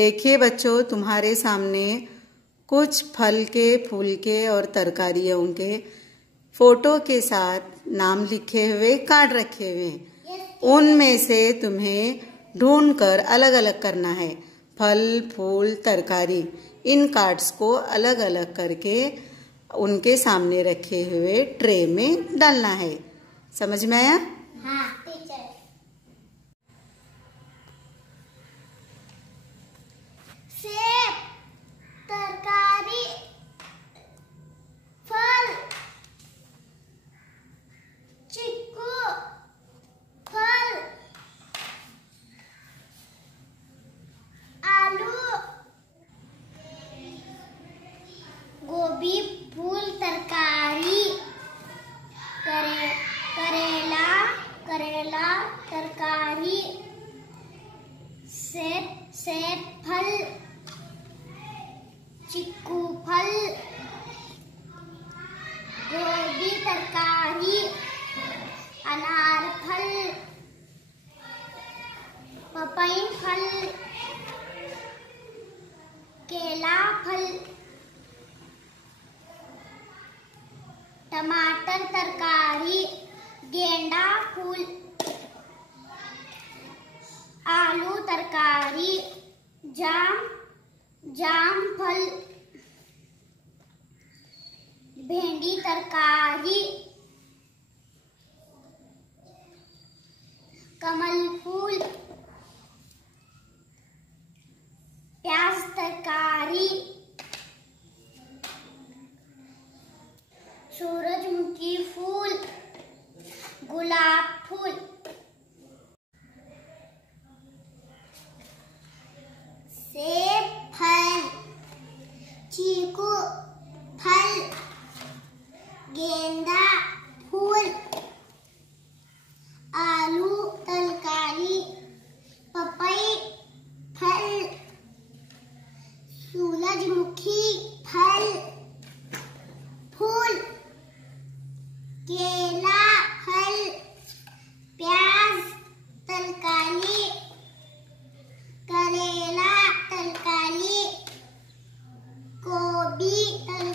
देखिए बच्चों, तुम्हारे सामने कुछ फल के, फूल के और तरकारियों के फोटो के साथ नाम लिखे हुए कार्ड रखे हुए हैं। उनमें से तुम्हें ढूंढकर अलग अलग करना है। फल, फूल, तरकारी, इन कार्ड्स को अलग अलग करके उनके सामने रखे हुए ट्रे में डालना है। समझ में आया? हाँ टीचर। सेब, तरकारी, फल, चीकू, फल, आलू, गोभी, फूल, तरकारी, करेला, तरकारी, सेब फल, चीकू फल, गोभी तरकारी, अनार फल, पपाई फल, केला फल, टमाटर तरकारी, गेंदा फूल, आलू तरकारी, जाम फल, भिंडी तरकारी, कमल फूल, प्याज तरकारी, सूरजमुखी फूल, गुलाब फूल। सेब फल, चीकू फल, गेंदा फूल, आलू तरकारी, पपई फल, सूरजमुखी फल, फूल, केला फल, प्याज तरकारी, करेला तरकारी, गोभी तरकारी।